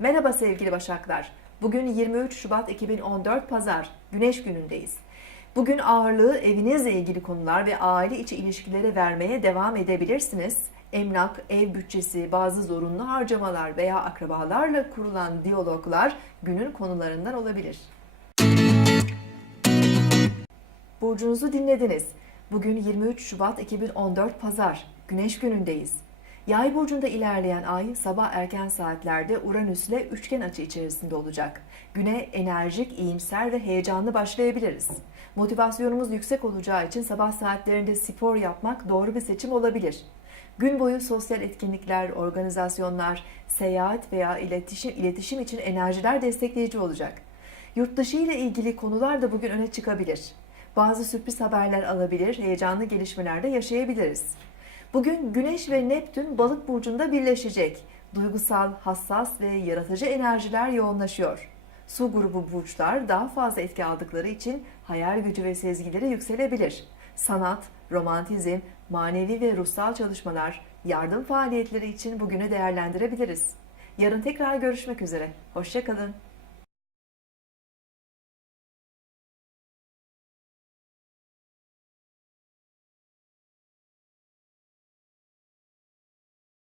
Merhaba sevgili Başaklar. Bugün 23 Şubat 2014 Pazar, Güneş günündeyiz. Bugün ağırlığı evinizle ilgili konular ve aile içi ilişkilere vermeye devam edebilirsiniz. Emlak, ev bütçesi, bazı zorunlu harcamalar veya akrabalarla kurulan diyaloglar günün konularından olabilir. Burcunuzu dinlediniz. Bugün 23 Şubat 2014 Pazar, Güneş günündeyiz. Yay burcunda ilerleyen ay sabah erken saatlerde Uranüs'le üçgen açı içerisinde olacak. Güne enerjik, iyimser ve heyecanlı başlayabiliriz. Motivasyonumuz yüksek olacağı için sabah saatlerinde spor yapmak doğru bir seçim olabilir. Gün boyu sosyal etkinlikler, organizasyonlar, seyahat veya iletişim, iletişim için enerjiler destekleyici olacak. Yurt dışı ile ilgili konular da bugün öne çıkabilir. Bazı sürpriz haberler alabilir, heyecanlı gelişmeler de yaşayabiliriz. Bugün Güneş ve Neptün balık burcunda birleşecek. Duygusal, hassas ve yaratıcı enerjiler yoğunlaşıyor. Su grubu burçlar daha fazla etki aldıkları için hayal gücü ve sezgileri yükselebilir. Sanat, romantizm, manevi ve ruhsal çalışmalar, yardım faaliyetleri için bugünü değerlendirebiliriz. Yarın tekrar görüşmek üzere. Hoşçakalın.